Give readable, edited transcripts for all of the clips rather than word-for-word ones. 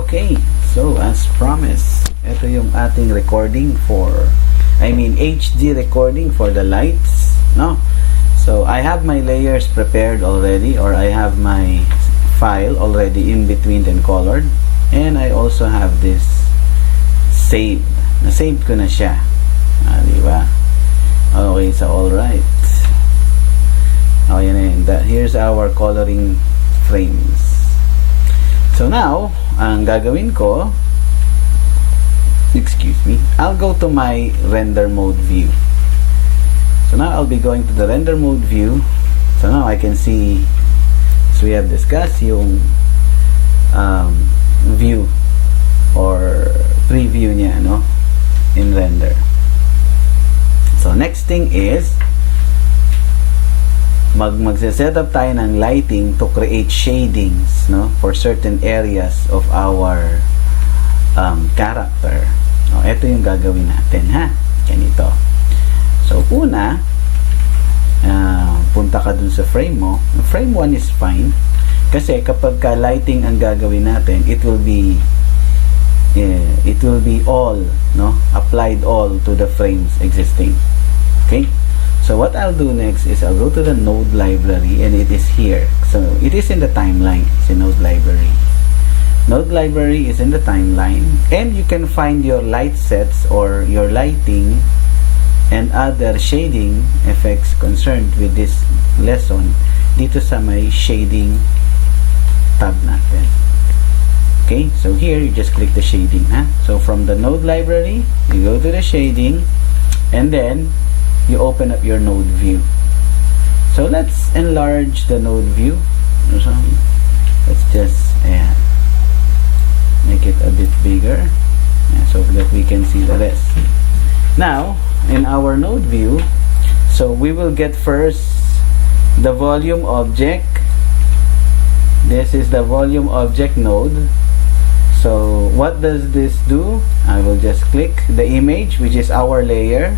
Okay, so as promised, ito yung ating recording HD recording for the lights, no? So I have my layers prepared already, or I have my file already in between and colored, and I also have this saved. Na-save ko na siya. Diba? Okay, so alright. Okay na yun. Here's our coloring frames. So now, ang gagawin ko, I'll go to my render mode view. So now I'll be going to the render mode view. So now I can see, as we have discussed, yung view or preview niya, no, in render. So next thing is magse-set up tayo ng lighting to create shadings, no, for certain areas of our character. Ito yung gagawin natin, ha, ganito. So una, punta ka dun sa frame mo. Frame 1 is fine kasi kapag ka lighting ang gagawin natin, it will be all, no, applied all to the frames existing. Okay, so what I'll do next is I'll go to the node library, and it is here. So it is in the timeline. It's a node library. Node library is in the timeline, and you can find your light sets or your lighting and other shading effects concerned with this lesson dito sa may shading tab natin. Okay, so here you just click the shading, ha? So from the node library, you go to the shading, and then you open up your node view. So let's enlarge the node view. Let's just make it a bit bigger, so that we can see the rest. Now, in our node view, so we will get first the volume object. This is the volume object node. So what does this do? I will just click the image, which is our layer.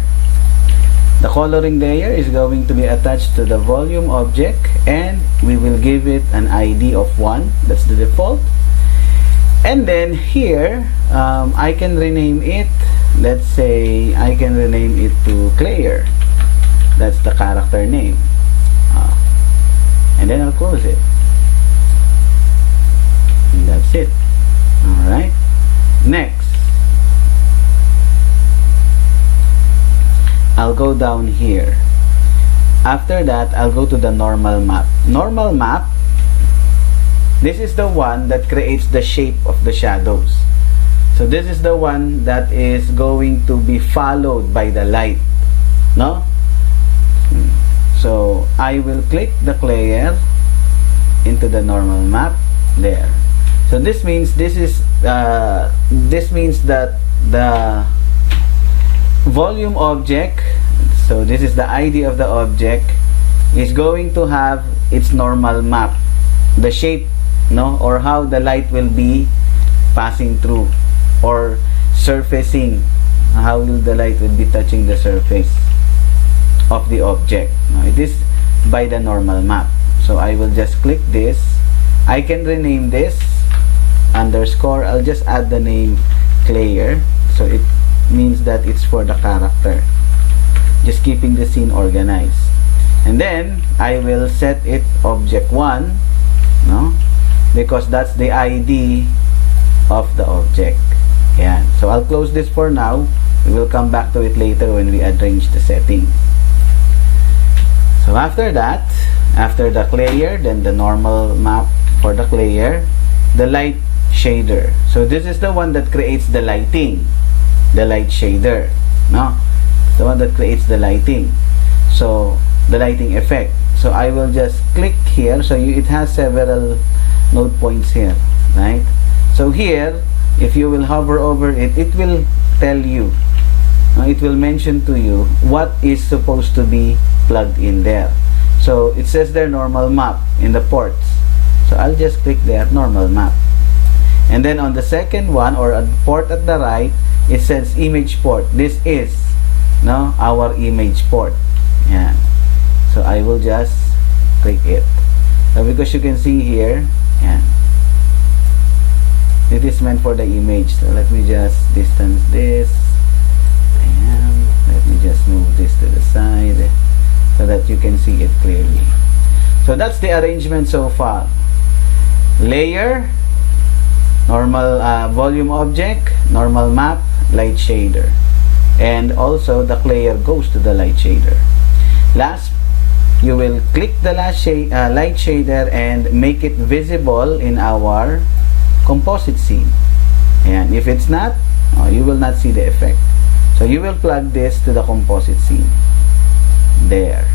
The coloring layer is going to be attached to the volume object, and we will give it an ID of 1. That's the default. And then here, I can rename it. Let's say I can rename it to Clayer. That's the character name. And then I'll close it. And that's it. Alright. Next, I'll go down here. After that, I'll go to the normal map. Normal map, this is the one that creates the shape of the shadows. So this is the one that is going to be followed by the light, no? So I will click the layer into the normal map there. So this means that the volume object, so this is the ID of the object, is going to have its normal map, the shape, no, or how the light will be passing through or surfacing, how will the light will be touching the surface of the object. Now, it is by the normal map. So I will just click this. I can rename this underscore. I'll just add the name Clayer, so it means that it's for the character, just keeping the scene organized. And then I will set it object 1, no, because that's the ID of the object. Yeah, so I'll close this for now. We will come back to it later when we arrange the settings. So after that, after the Clayer, then the normal map for the Clayer, the light shader. So this is the one that creates the lighting, the light shader, no, the one that creates the lighting, so the lighting effect. So I will just click here. So it has several node points here, right? So here, if you will hover over it, it will tell you, it will mention to you what is supposed to be plugged in there. So it says there normal map in the ports, so I'll just click there, normal map. And then on the second one, or a port at the right, it says image port. This is, no, our image port. Yeah. So I will just click it. So because you can see here, yeah, it is is meant for the image. So let me just distance this. Ayan. Let me just move this to the side so that you can see it clearly. So that's the arrangement so far. Layer, normal volume object, normal map, light shader. And also the layer goes to the light shader. Last, you will click the light shader and make it visible in our composite scene. And if it's not, you will not see the effect. So you will plug this to the composite scene. There.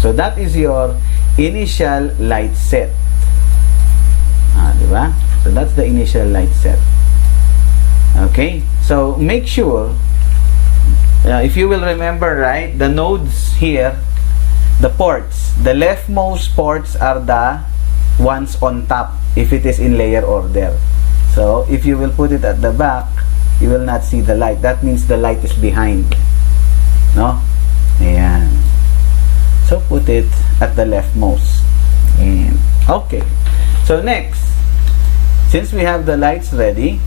So that is your initial light set. Diba? So that's the initial light set. Okay? So make sure, if you will remember, right, the nodes here, the ports, the leftmost ports are the ones on top if it is in layer order. So if you will put it at the back, you will not see the light. That means the light is behind. No? Ayan. So put it at the leftmost. And okay. So next, since we have the lights ready,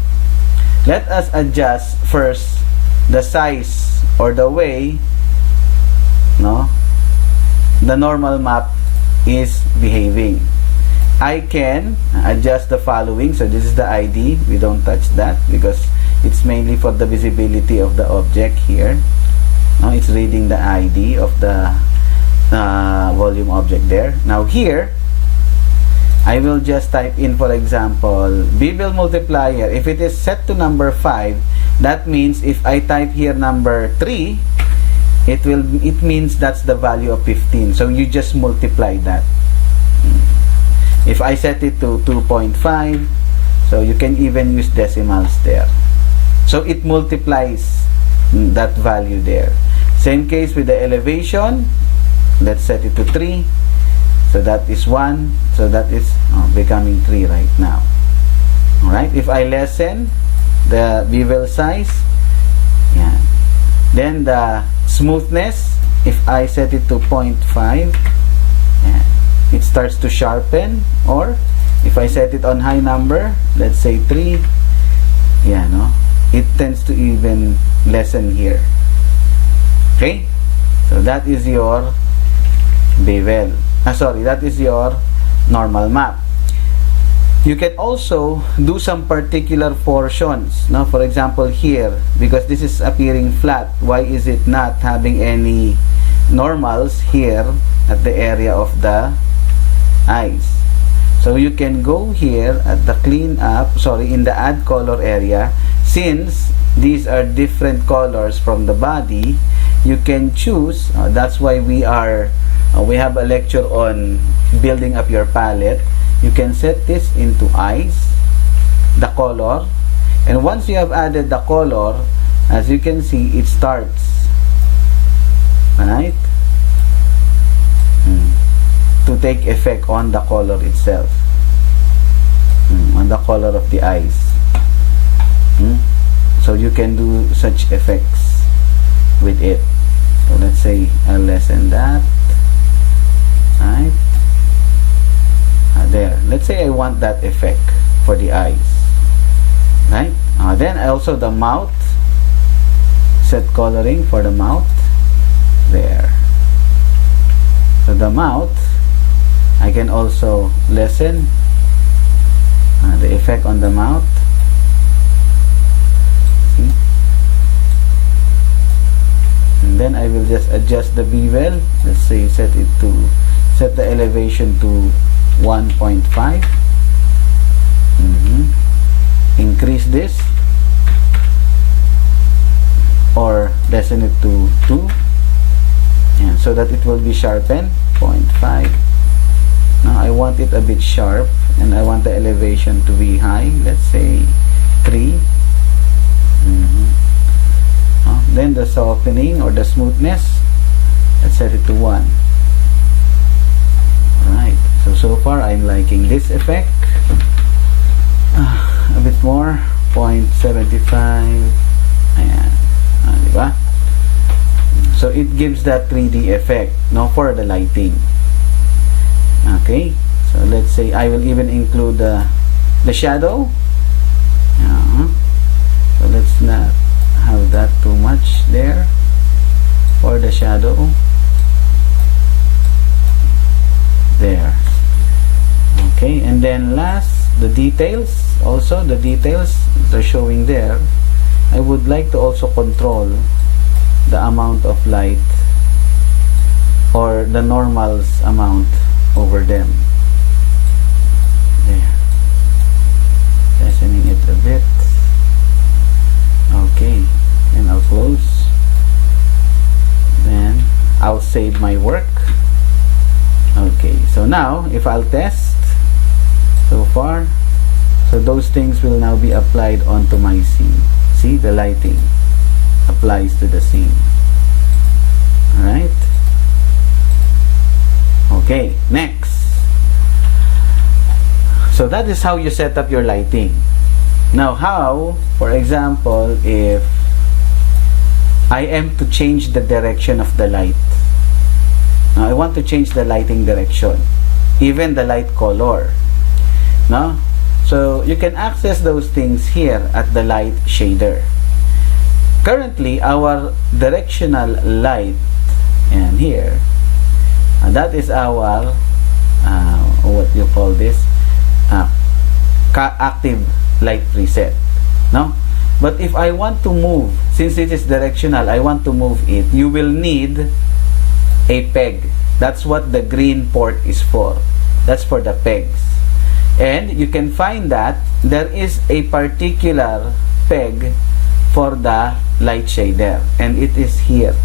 let us adjust first the size or the way, no, the normal map is behaving. I can adjust the following. So this is the ID. We don't touch that because it's mainly for the visibility of the object here. It's reading the ID of the volume object there. Now here, I will just type in, for example, bevel multiplier. If it is set to number 5, that means if I type here number 3, it means that's the value of 15. So you just multiply that. If I set it to 2.5, so you can even use decimals there. So it multiplies that value there. Same case with the elevation. Let's set it to 3. So that is 1. So that is becoming 3 right now. Alright, if I lessen the bevel size, yeah. Then the smoothness, if I set it to 0.5, yeah, it starts to sharpen. Or if I set it on high number, let's say 3, yeah, no, it tends to even lessen here. Okay, so that is your bevel. That is your normal map. You can also do some particular portions. Now, for example, here, because this is appearing flat, why is it not having any normals here at the area of the eyes? So you can go here at the clean up, in the add color area. Since these are different colors from the body, you can choose. That's why we have a lecture on building up your palette. You can set this into eyes, the color, and once you have added the color, as you can see, it starts, right, to take effect on the color itself, on the color of the eyes. So you can do such effects with it. So let's say I'll lessen that. Right, there. Let's say I want that effect for the eyes. Right. Then also the mouth. Set coloring for the mouth. There. So the mouth, I can also lessen the effect on the mouth. See? And then I will just adjust the bevel. Let's say set the elevation to 1.5. Increase this or lessen it to 2, and so that it will be sharpened. 0.5. Now I want it a bit sharp and I want the elevation to be high. Let's say 3. Then the softening or the smoothness, let's set it to 1. Alright, so far I'm liking this effect. A bit more, 0.75. Ayan. Diba? So it gives that 3D effect, no, for the lighting. Okay, so let's say I will even include the shadow. not have that too much there for the shadow. There. Okay, and then last, the details. Also, the details are showing there. I would like to also control the amount of light or the normal's amount over them. There. Lessening it a bit. Okay, and I'll close. Then I'll save my work. Okay, so now if I'll test so far, so those things will now be applied onto my scene. See, the lighting applies to the scene. Alright. Okay, next. So that is how you set up your lighting. Now how, for example, if I am to change the direction of the light. Now I want to change the lighting direction, even the light color. No? So you can access those things here at the light shader. Currently, our directional light, and here, that is our, what you call this, active light preset. No? But if I want to move, since it is directional, I want to move it, you will need a peg. That's what the green port is for. That's for the pegs. And you can find that there is a particular peg for the light shader, and it is here,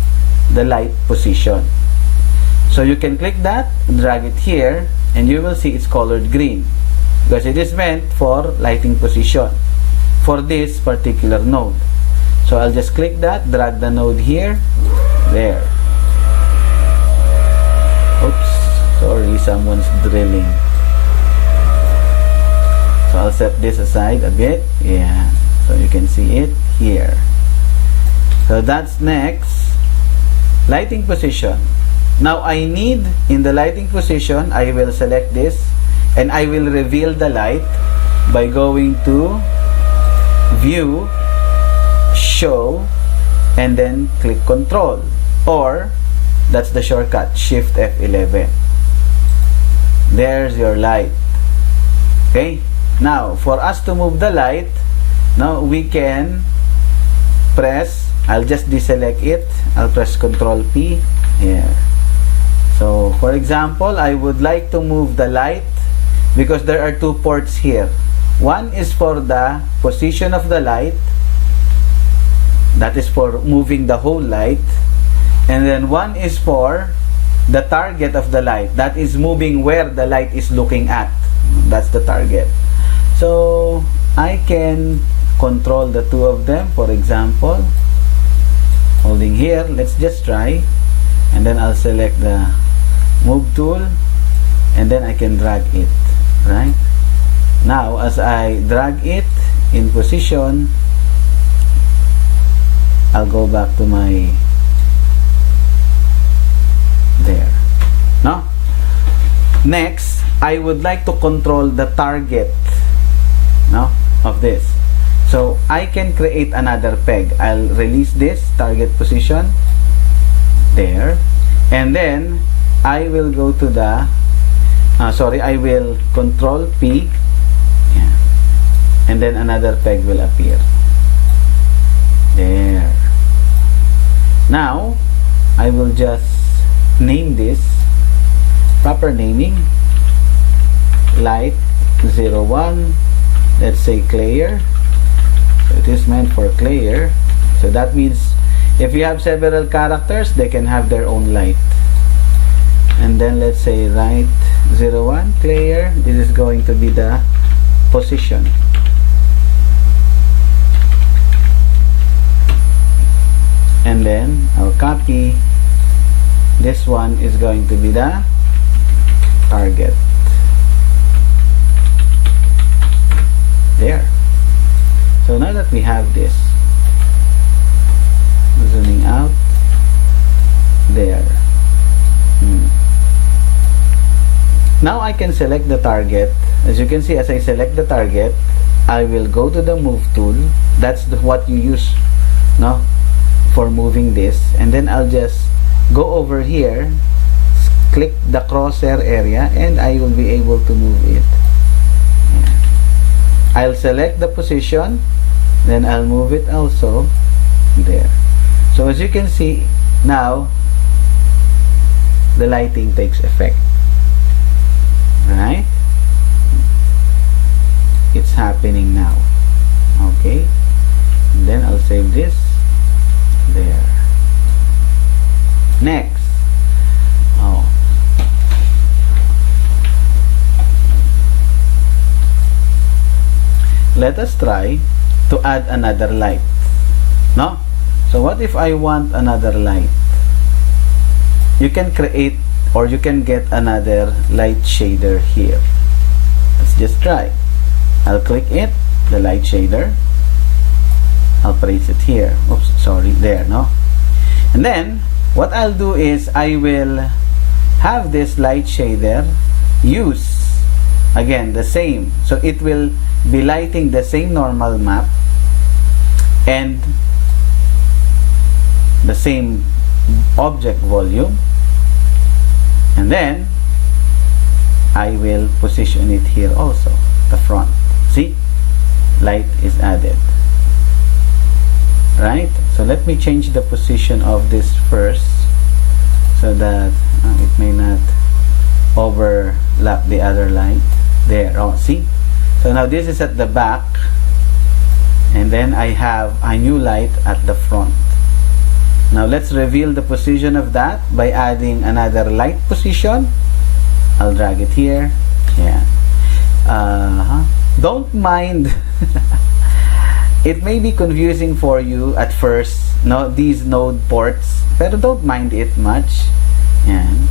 the light position. So you can click that, drag it here, and you will see it's colored green because it is meant for lighting position for this particular node. So I'll just click that, drag the node here, there. Oops, sorry, someone's drilling. So I'll set this aside a bit. Yeah, so you can see it here. So that's next. Lighting position. Now I need, in the lighting position, I will select this and I will reveal the light by going to View, Show, and then click Control, or that's the shortcut, Shift F11. There's your light. Okay, now for us to move the light, now we can press, I'll just deselect it, I'll press Control P here. So for example, I would like to move the light because there are two ports here. One is for the position of the light, that is for moving the whole light, and then one is for the target of the light, that is moving where the light is looking at. That's the target. So I can control the two of them. For example, holding here, let's just try, and then I'll select the move tool, and then I can drag it. Right now, as I drag it in position, I'll go back to my there. No? Next, I would like to control the target, no, of this. So I can create another peg. I'll release this target position there, and then I will go to the I will Control P, yeah, and then another peg will appear there. Now I will just name this, proper naming, light 01, let's say Clayer. So it is meant for Clayer. So that means if you have several characters, they can have their own light. And then let's say light 01 Clayer. This is going to be the position. And then I'll copy. This one is going to be the target. There. So now that we have this, zooming out, there. Now I can select the target. As you can see, as I select the target, I will go to the move tool. That's what you use, no, for moving this. And then I'll just go over here, click the crosshair area, and I will be able to move it. Yeah. I'll select the position, then I'll move it also there. So as you can see now, the lighting takes effect. Right? It's happening now. Okay, and then I'll save this there. Next, let us try to add another light. No? So what if I want another light? You can create, or you can get another light shader here. Let's just try. I'll click it, the light shader. I'll place it here. Oops, sorry, there, no? And then, what I'll do is, I will have this light shader use, again, the same. So it will be lighting the same normal map and the same object volume. And then, I will position it here also, the front. See? Light is added. Right? So let me change the position of this first so that it may not overlap the other light. There. Oh, see? So now this is at the back, and then I have a new light at the front. Now let's reveal the position of that by adding another light position. I'll drag it here. Yeah. Don't mind. It may be confusing for you at first, no, these node ports, pero don't mind it much. Yan.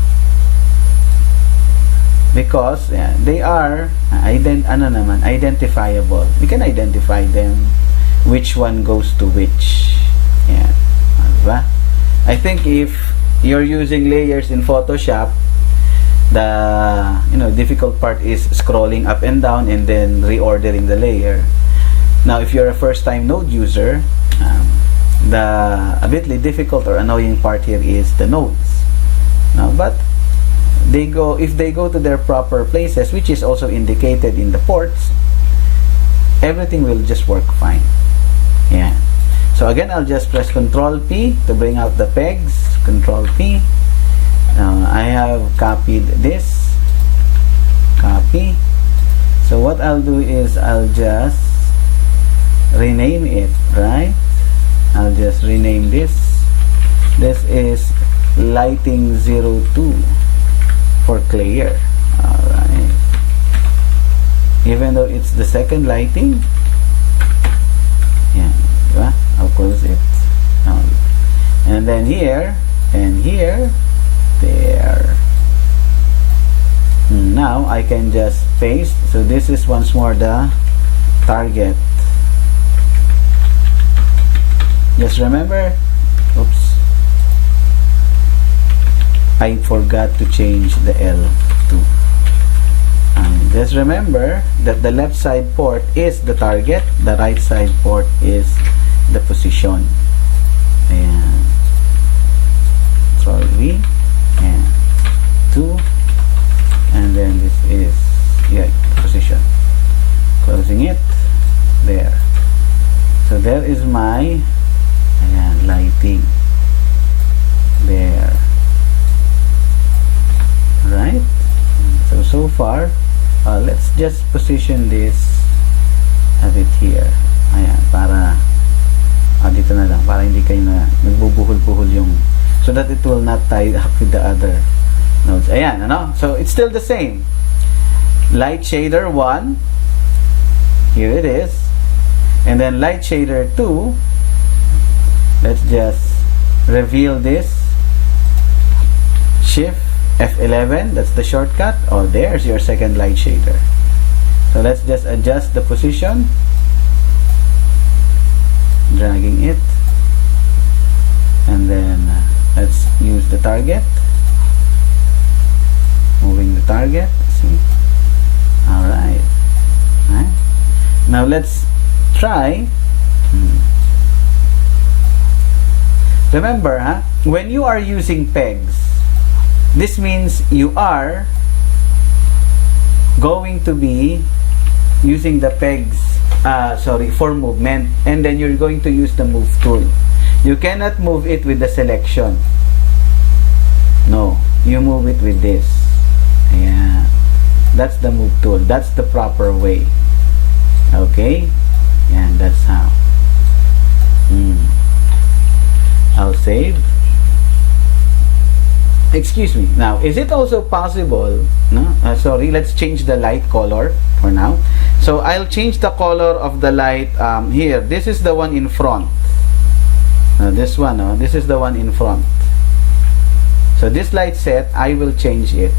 Because they are identifiable. We can identify them, which one goes to which. Yeah. Diba? I think if you're using layers in Photoshop, the difficult part is scrolling up and down and then reordering the layer. Now if you're a first-time node user, the a bit difficult or annoying part here is the nodes. But if they go to their proper places, which is also indicated in the ports, everything will just work fine. Yeah. So again, I'll just press Control P to bring out the pegs. Control P. I have copied this. Copy. So what I'll do is I'll just rename it, right? I'll just rename this. This is lighting 02 for clear. Alright. Even though it's the second lighting, yeah, diba? I'll close it. And then here, and here, there. Now I can just paste. So this is once more the target. Just remember, oops, I forgot to change the L to. Just remember that the left side port is the target, the right side port is the position. And Control V and 2, and then this is position. Closing it there. So there is my lighting there. Right? So far, let's just position this, have it here. Ayan, para dito na lang, para hindi kayo na nagbubuhol-buhol yung, so that it will not tie up with the other nodes. Ayan, ano? So it's still the same. Light shader 1, here it is. And then light shader 2, let's just reveal this. Shift F11, that's the shortcut. Oh, there's your second light shader. So let's just adjust the position, dragging it, and then let's use the target, moving the target. See? Alright. Now let's try. Remember, when you are using pegs, this means you are going to be using the pegs for movement, and then you're going to use the move tool. You cannot move it with the selection. No, you move it with this. Yeah, that's the move tool. That's the proper way. Okay, and that's how. I'll save. Excuse me. Now, is it also possible? No, sorry. Let's change the light color for now. So I'll change the color of the light here. This is the one in front. This one. This is the one in front. So this light set, I will change it.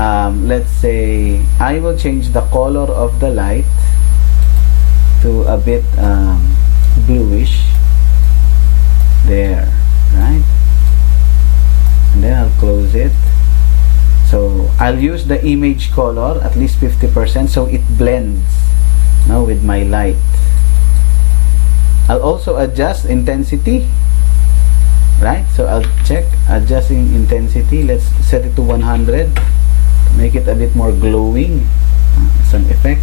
Let's say I will change the color of the light to a bit bluish. There, right? And then I'll close it. So I'll use the image color at least 50% so it blends now with my light. I'll also adjust intensity, right? So I'll check adjusting intensity. Let's set it to 100 to make it a bit more glowing. Some effect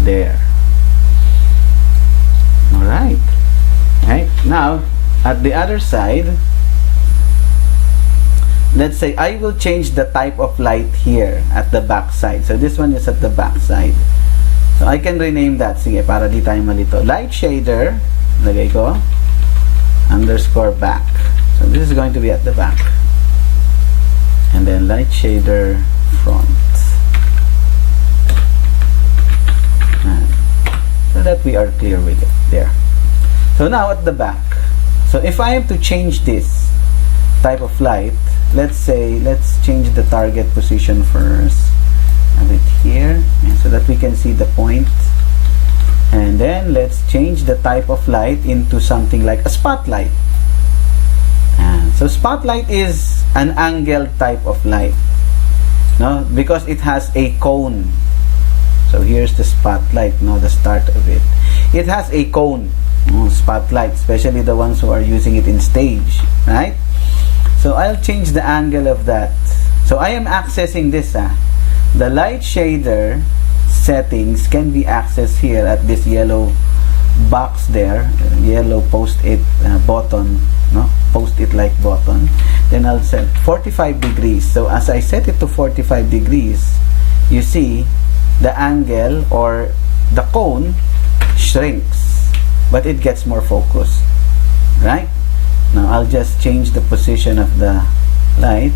there. Alright. Right, now at the other side, let's say I will change the type of light here at the back side. So this one is at the back side. So I can rename that. Sige, para di tayo malito. Light shader, lagay ko, underscore back. So this is going to be at the back. And then light shader front. So that we are clear with it. There. So now at the back. So if I am to change this type of light, let's say, let's change the target position first. Have it here, and so that we can see the point. And then let's change the type of light into something like a spotlight. And so spotlight is an angle type of light, no, because it has a cone. So here's the spotlight, now the start of it. It has a cone, spotlight, especially the ones who are using it in stage, right? So I'll change the angle of that. So I am accessing this. The light shader settings can be accessed here at this yellow box there, yellow post-it button, no? Post-it like button. Then I'll set 45 degrees. So as I set it to 45 degrees, you see the angle or the cone shrinks, but it gets more focused, right? Now I'll just change the position of the light.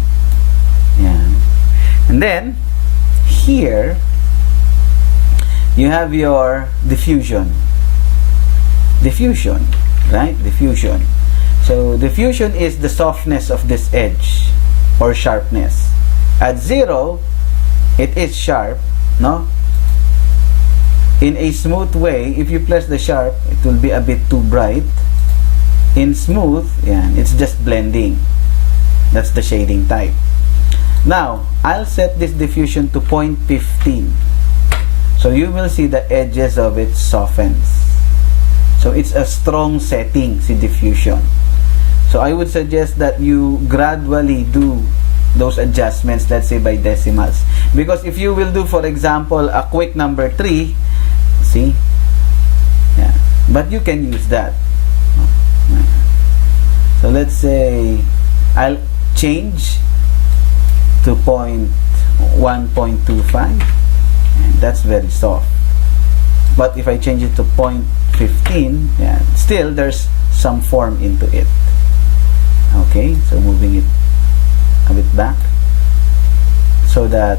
Yeah. And then here you have your diffusion, right? Diffusion. So diffusion is the softness of this edge or sharpness. At 0 it is sharp, no? In a smooth way, if you press the sharp, it will be a bit too bright. In smooth, yeah, it's just blending. That's the shading type. Now I'll set this diffusion to 0.15, so you will see the edges of it softens. So it's a strong setting, see, diffusion. So I would suggest that you gradually do those adjustments, let's say by decimals, because if you will do, for example, a quick number 3, see, yeah, but you can use that. So let's say I'll change to 1.25, and that's very soft. But if I change it to 0.15, yeah, still there's some form into it. Okay, so moving it a bit back so that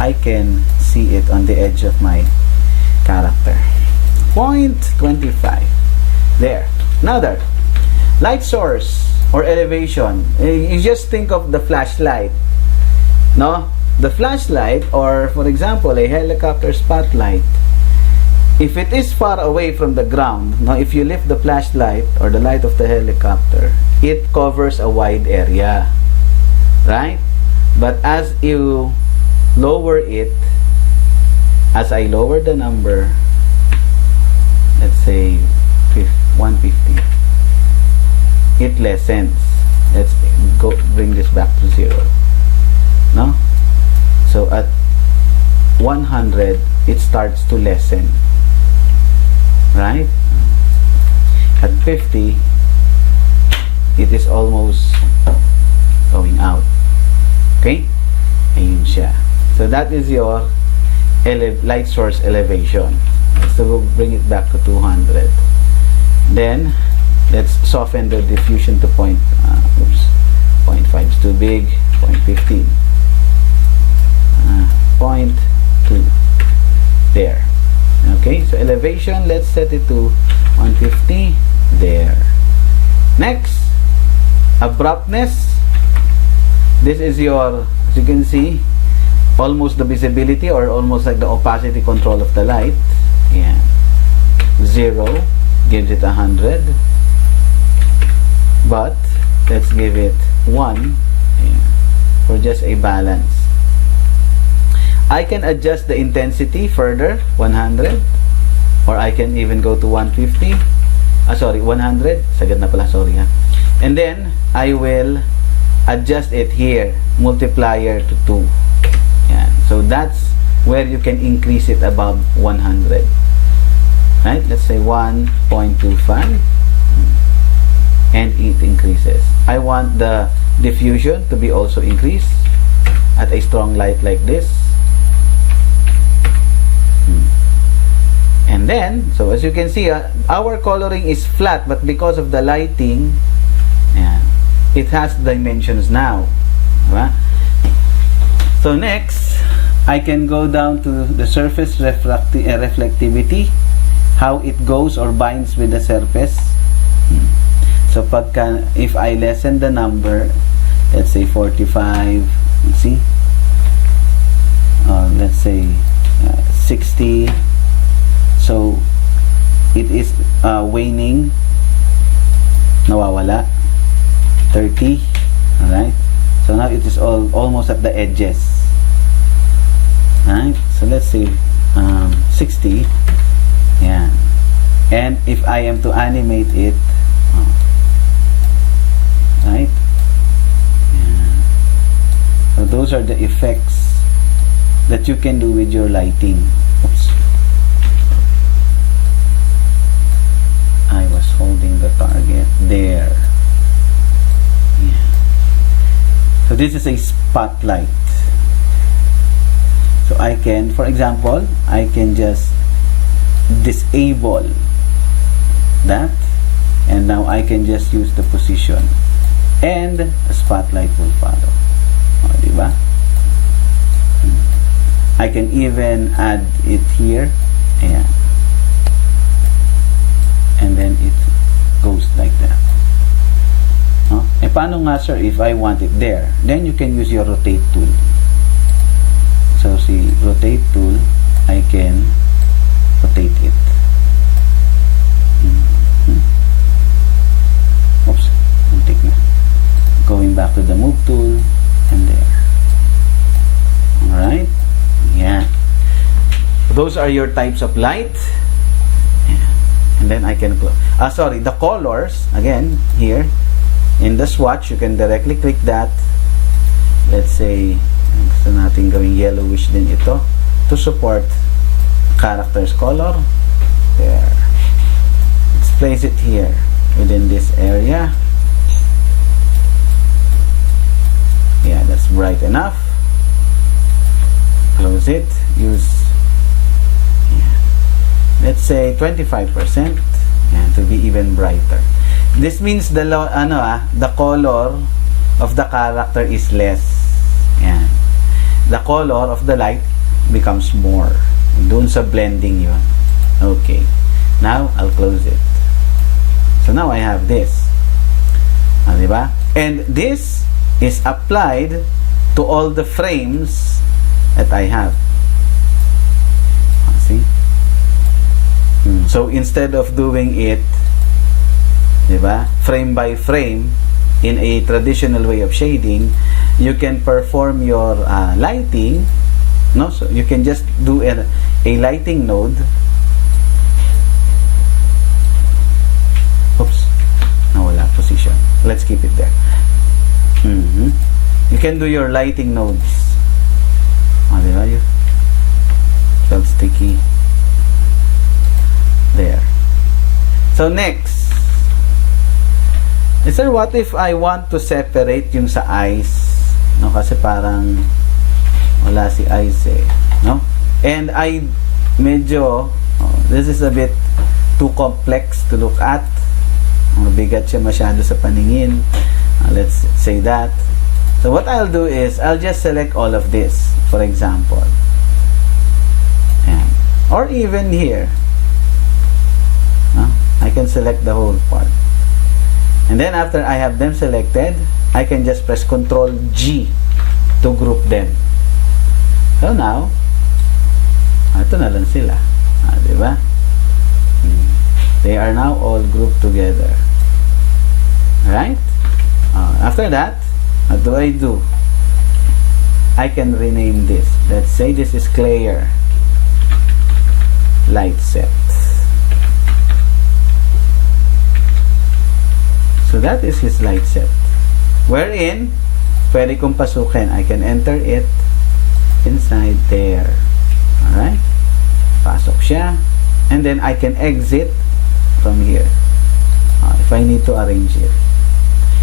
I can see it on the edge of my character. 0.25. There. Another light source or elevation. You just think of the flashlight, no? The flashlight, or for example a helicopter spotlight, if it is far away from the ground, no, if you lift the flashlight or the light of the helicopter, it covers a wide area, right? But as you lower it, as I lower the number, let's say 150, it lessens. Let's go bring this back to 0, no? So at 100 it starts to lessen, right? At 50 it is almost going out. Okay, ayun siya. So that is your light source elevation. So we'll bring it back to 200. Then let's soften the diffusion to 0.5 is too big. 0.15, 0.2, there. Okay, so elevation, let's set it to 150, there. Next, abruptness. This is your, as you can see, almost the visibility, or almost like the opacity control of the light. Yeah, 0 gives it 100, but let's give it 1, yeah, for just a balance. I can adjust the intensity further, 100, or I can even go to 150. Sorry, 100. Sagad na pala, sorry ha. And then I will adjust it here, multiplier to 2. Yeah. So that's where you can increase it above 100. Right? Let's say 1.25, and it increases. I want the diffusion to be also increased at a strong light like this. And then, so as you can see, our coloring is flat, but because of the lighting, yeah, it has dimensions now. Right? So next, I can go down to the surface reflectivity, how it goes or binds with the surface. So if I lessen the number, let's say 45, see, let's say 60, so it is waning, nawawala, 30, alright, so now it is almost at the edges. Alright, so let's say 60, yeah, and if I am to animate it, right, yeah. So those are the effects that you can do with your lighting. Oops. I was holding the target there. Yeah. So this is a spotlight. So I can, for example, I can just disable that, and now I can just use the position, and the spotlight will follow. O, diba? I can even add it here. Ayan. And then it goes like that. Eh, paano nga sir if I want it there? Then you can use your rotate tool. So see, rotate tool, I can rotate it. Oops, take na. Going back to the move tool, and there. Alright? Yeah. Those are your types of light. Yeah. And then I can sorry, the colors, again, here, in the swatch, you can directly click that. Let's say, gusto natin gawing yellowish din ito to support character's color. There. Let's place it here within this area. Yeah, that's bright enough. Close it. Use, yeah, let's say 25%, and to be even brighter. This means the color of the character is less. Yeah. The color of the light becomes more. Doon sa blending yun. Okay. Now, I'll close it. So now I have this. Diba? And this is applied to all the frames that I have. See? So instead of doing it, diba, frame by frame in a traditional way of shading, you can perform your lighting no? So you can just do a lighting node. Oops, nawala position. Let's keep it there. You can do your lighting nodes. Diba? You felt sticky. There. So next, sir, what if I want to separate yung sa eyes? No, kasi parang wala si eyes eh, no? And I medyo this is a bit too complex to look at. Mabigat siya masyado sa paningin. Let's say that. So what I'll do is I'll just select all of this, for example. Ayan. Or even here. I can select the whole part. And then after I have them selected, I can just press Ctrl G to group them. So now, ito na lang sila. Diba? They are now all grouped together. Alright? After that, what do? I can rename this. Let's say this is Clayer Light Set. So that is his light set. Wherein, pwede kong pasukin. I can enter it inside there. Alright? Pasok siya. And then I can exit from here. If I need to arrange it.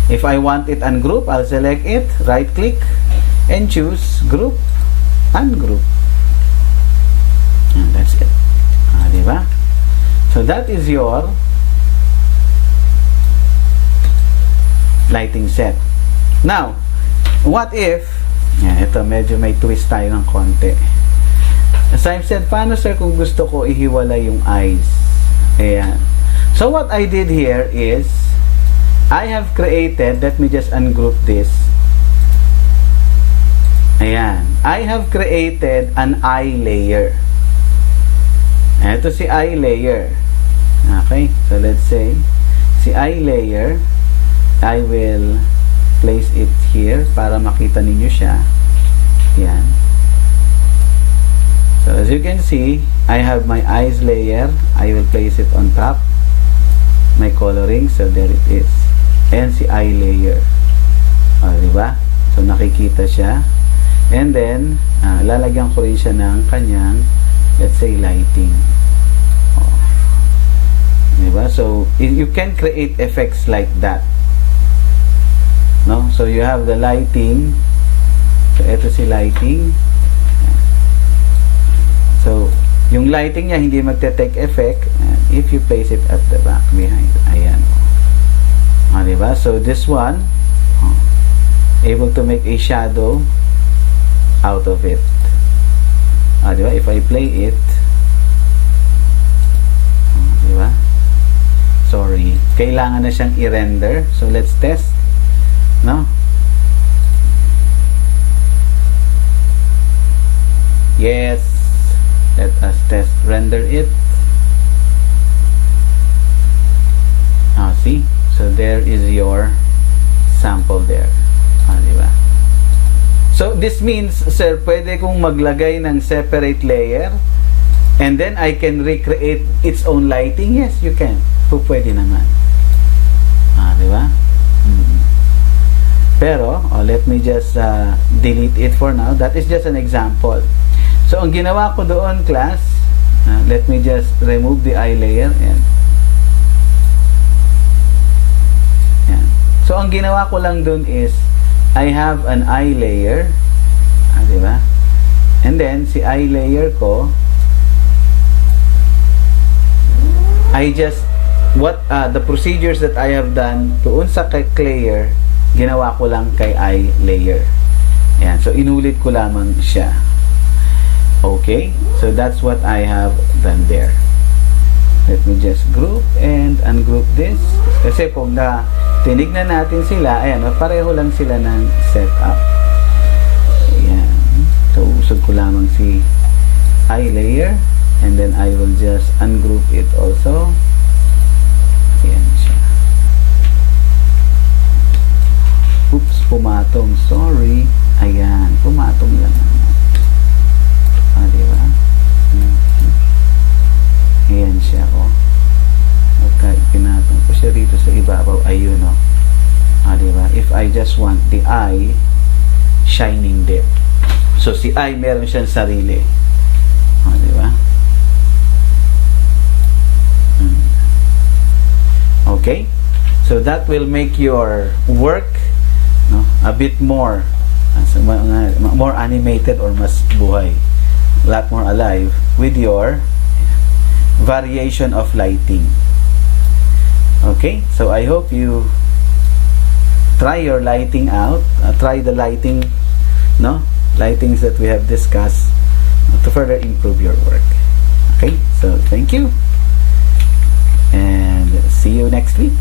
If I want it ungroup, I'll select it, right click, and choose group, ungroup. And that's it. Diba? So that is your lighting set. Now, what if, ito medyo may twist tayo ng konti. As I've said, paano sir kung gusto ko ihiwalay yung eyes? Ayan. So what I did here is, I have created, let me just ungroup this. Ayan. I have created an eye layer. Ito si eye layer. Okay, so let's say, si eye layer, I will place it here para makita ninyo siya. Yan. So as you can see, I have my eyes layer. I will place it on top. My coloring, so there it is. And si eye layer. Diba? So nakikita siya. And then, lalagyan ko rin siya ng kanyang, let's say, lighting. Diba? So you can create effects like that. No? So you have the lighting. So ito si lighting. So yung lighting niya hindi magte-take effect if you place it at the back behind. Ayan. Diba? So this one, able to make a shadow out of it. Diba? If I play it, diba? Sorry. Kailangan na siyang i-render. So let's test. No? Yes. Let us test render it. See? So there is your sample there. Diba? So this means, sir, pwede kong maglagay ng separate layer and then I can recreate its own lighting. Yes, you can. Pwede naman. Diba? Pero, let me just delete it for now. That is just an example. So, ang ginawa ko doon, class, let me just remove the eye layer. And, yan. So, ang ginawa ko lang doon is, I have an eye layer. Diba? And then, si eye layer ko, I just, the procedures that I have done doon sa Clayer, ginawa ko lang kay eye layer. Ayan. So, inulit ko lamang siya. Okay? So, that's what I have done there. Let me just group and ungroup this. Kasi kung tinignan natin sila, ayan, pareho lang sila ng setup. Ayan. So, usog ko lamang si eye layer. And then, I will just ungroup it also. Ayan siya. Oops, pumatong. Sorry. Ayan, pumatong lang naman. kasi ako. Okay, pinatong ko siya rito sa ibabaw. Ayun, no? Diba? If I just want the eye shining there. So, si eye meron siyang sarili. Diba? Okay? So, that will make your work, no, a bit more animated or mas buhay. A lot more alive with your variation of lighting. Okay? So, I hope you try your lighting out. Try the lighting, no? Lightings that we have discussed to further improve your work. Okay? So, thank you. And see you next week.